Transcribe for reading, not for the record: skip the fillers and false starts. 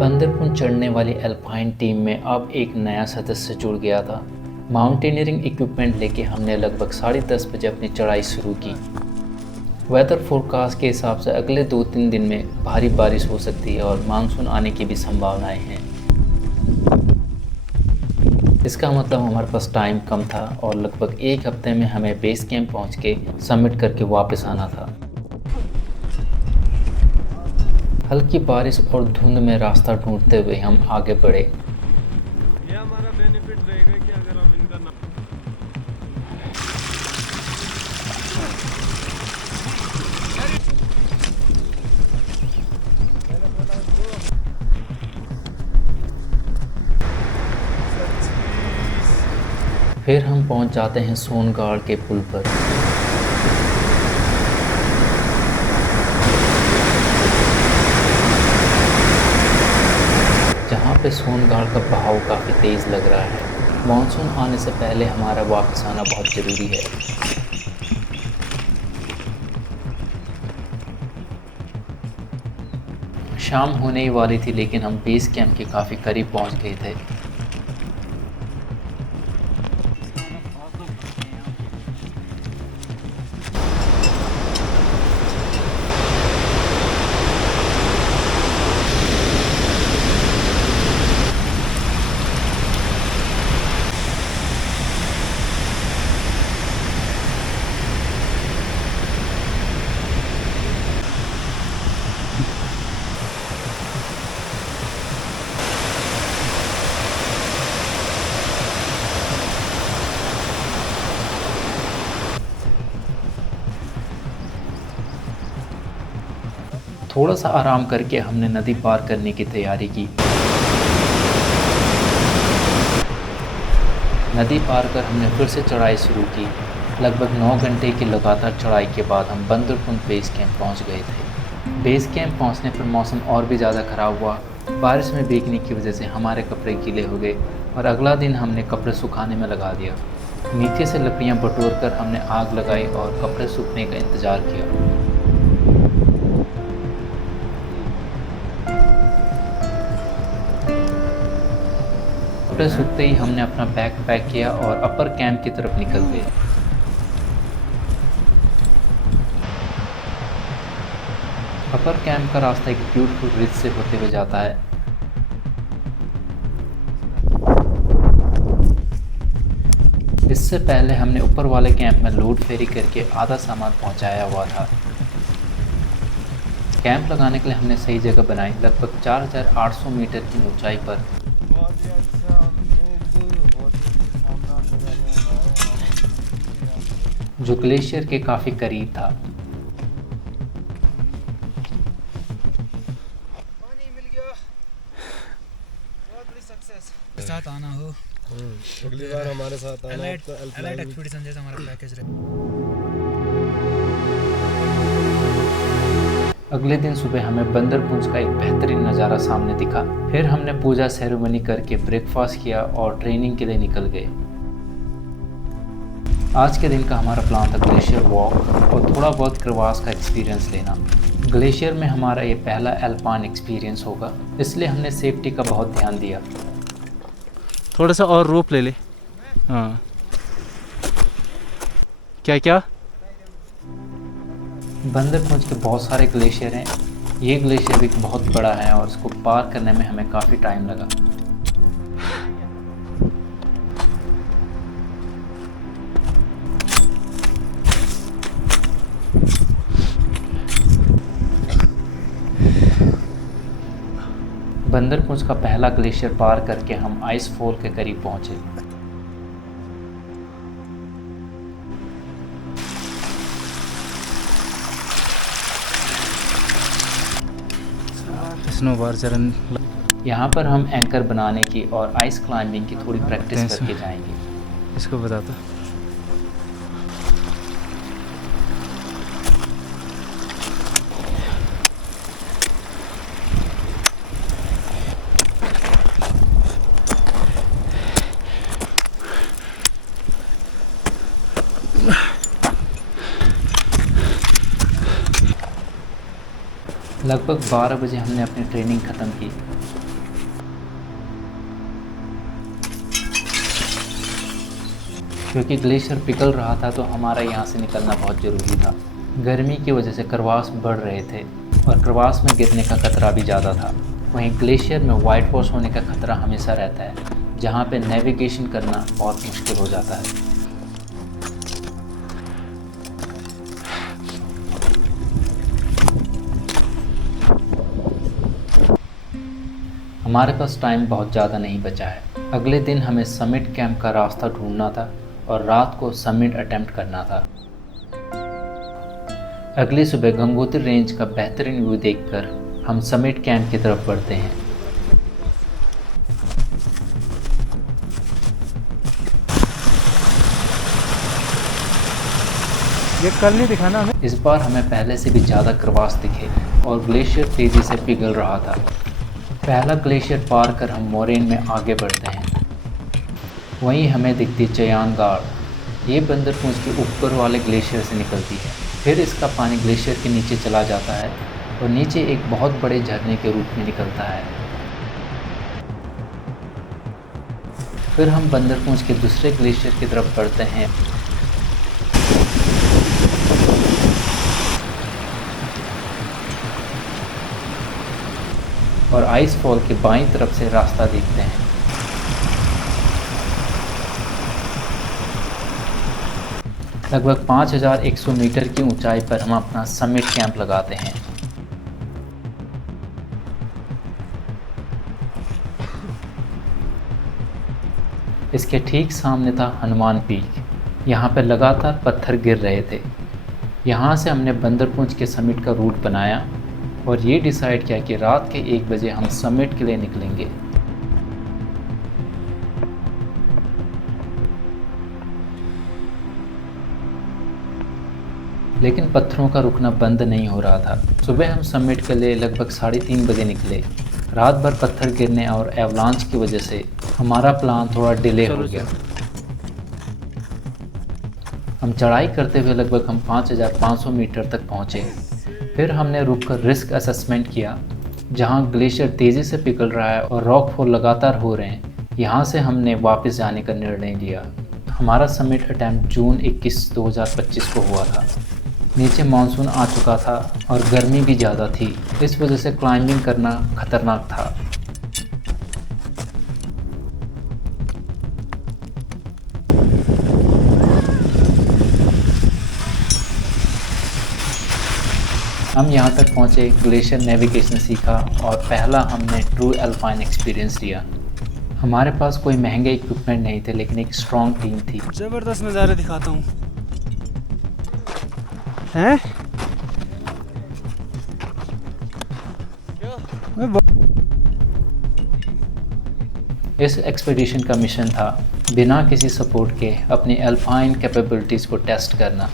बंदरपुर चढ़ने वाली alpine team में अब एक नया सदस्य जुड़ गया था। माउंटेनियरिंग इक्विपमेंट लेके हमने लगभग 10:30 बजे अपनी चढ़ाई शुरू की। वेदर फोरकास्ट के हिसाब से अगले 2-3 दिन में भारी बारिश हो सकती है और मानसून आने की भी संभावनाएं हैं। इसका मतलब हमारे पास टाइम कम था और लगभग एक हफ्ते में हमें बेस कैंप पहुंच के सबमिट करके वापस आना था। हल्की बारिश और धुंध में रास्ता ढूंढते हुए हम आगे बढ़े। ये हमारा बेनिफिट रहेगा कि अगर हम इनका फिर हम पहुंच जाते हैं सोनगाड़ के पुल पर। जहां पे सोनगाड़ का बहाव काफ़ी तेज़ लग रहा है। मानसून आने से पहले हमारा वापस आना बहुत ज़रूरी है। शाम होने ही वाली थी लेकिन हम बेस कैंप के काफ़ी करीब पहुंच गए थे। थोड़ा सा आराम करके हमने नदी पार करने की तैयारी की। नदी पार कर हमने फिर से चढ़ाई शुरू की। लगभग 9 घंटे की लगातार चढ़ाई के बाद हम बंदरपुर बेस कैंप पहुंच गए थे। बेस कैंप पहुंचने पर मौसम और भी ज़्यादा ख़राब हुआ। बारिश में भीगने की वजह से हमारे कपड़े गीले हो गए और अगला दिन हमने कपड़े सुखाने में लगा दिया। नीचे से लकड़ियाँ बटोर कर हमने आग लगाई और कपड़े सूखने का इंतज़ार किया। कपड़े सूखते ही हमने अपना बैग पैक किया और अपर कैंप की तरफ निकल गए। अपर कैंप का रास्ता एक ब्यूटीफुल रिज से होते हुए जाता है। इससे पहले हमने ऊपर वाले कैंप में लोड फेरी करके आधा सामान पहुंचाया हुआ था। कैंप लगाने के लिए हमने सही जगह बनाई। लगभग 4800 मीटर की ऊंचाई पर जो ग्लेशियर के काफ़ी करीब था। पानी मिल गया, बहुत बड़ी सक्सेस। साथ आना हो अगली बार हमारे साथ आना। एलाइट एक्सपीडिशन जैसा हमारा पैकेज रहे। अगले दिन सुबह हमें बंदरपुंज का एक बेहतरीन नज़ारा सामने दिखा। फिर हमने पूजा सेरेमनी करके ब्रेकफास्ट किया और ट्रेनिंग के लिए निकल गए। आज के दिन का हमारा प्लान था ग्लेशियर वॉक और थोड़ा बहुत क्रवास का एक्सपीरियंस लेना। ग्लेशियर में हमारा ये पहला अल्पाइन एक्सपीरियंस होगा, इसलिए हमने सेफ्टी का बहुत ध्यान दिया। थोड़ा सा और रोप ले ले। हाँ, क्या क्या बंदरपुंज के बहुत सारे ग्लेशियर हैं। ये ग्लेशियर भी बहुत बड़ा है और इसको पार करने में हमें काफ़ी टाइम लगा। बंदरपुंज का पहला ग्लेशियर पार करके हम आइस फॉल के करीब पहुंचे। स्नोबार चरण। यहाँ पर हम एंकर बनाने की और आइस क्लाइंबिंग की थोड़ी प्रैक्टिस करके जाएंगे। इसको बताता। लगभग 12 बजे हमने अपनी ट्रेनिंग ख़त्म की। क्योंकि ग्लेशियर पिघल रहा था तो हमारा यहाँ से निकलना बहुत ज़रूरी था। गर्मी की वजह से करवास बढ़ रहे थे और करवास में गिरने का खतरा भी ज़्यादा था। वहीं ग्लेशियर में वाइट वॉश होने का खतरा हमेशा रहता है, जहाँ पे नेविगेशन करना बहुत मुश्किल हो जाता है। हमारे पास टाइम बहुत ज़्यादा नहीं बचा है। अगले दिन हमें समिट कैंप का रास्ता ढूंढना था और रात को समिट अटेम्प्ट करना था। अगली सुबह गंगोत्री रेंज का बेहतरीन व्यू देखकर हम समिट कैंप की तरफ बढ़ते हैं। ये कल नहीं दिखा ना हमें। इस बार हमें पहले से भी ज़्यादा करवास दिखे और ग्लेशियर तेज़ी से पिघल रहा था। पहला ग्लेशियर पार कर हम मोरेन में आगे बढ़ते हैं। वहीं हमें दिखती चयान गाड़। ये बंदरपुंज के ऊपर वाले ग्लेशियर से निकलती है। फिर इसका पानी ग्लेशियर के नीचे चला जाता है और नीचे एक बहुत बड़े झरने के रूप में निकलता है। फिर हम बंदरपुंज के दूसरे ग्लेशियर की तरफ बढ़ते हैं। और आइस फॉल के बाईं तरफ से रास्ता देखते हैं। लगभग 5100 मीटर की ऊंचाई पर हम अपना समिट कैंप लगाते हैं। इसके ठीक सामने था हनुमान पीक। यहाँ पर लगातार पत्थर गिर रहे थे। यहाँ से हमने बंदरपुंज के समिट का रूट बनाया और ये डिसाइड किया कि रात के 1 बजे हम समिट के लिए निकलेंगे। लेकिन पत्थरों का रुकना बंद नहीं हो रहा था। सुबह हम समिट के लिए लगभग 3:30 बजे निकले। रात भर पत्थर गिरने और एवलांच की वजह से हमारा प्लान थोड़ा डिले हो गया। हम चढ़ाई करते हुए लगभग हम 5500 मीटर तक पहुँचे। फिर हमने रुककर रिस्क असेसमेंट किया। जहाँ ग्लेशियर तेज़ी से पिघल रहा है और रॉकफॉल लगातार हो रहे हैं, यहाँ से हमने वापस जाने का निर्णय लिया। हमारा समिट अटैम्प्ट जून 21, 2025 को हुआ था। नीचे मानसून आ चुका था और गर्मी भी ज़्यादा थी। इस वजह से क्लाइंबिंग करना खतरनाक था। हम यहाँ तक पहुँचे, ग्लेशियर नेविगेशन सीखा और पहला हमने ट्रू अल्पाइन एक्सपीरियंस लिया। हमारे पास कोई महंगे इक्विपमेंट नहीं थे, लेकिन एक स्ट्रॉन्ग टीम थी। जबरदस्त नज़ारे दिखाता हूँ। हैं? इस एक्सपीडिशन का मिशन था बिना किसी सपोर्ट के अपनी अल्पाइन कैपेबिलिटीज़ को टेस्ट करना।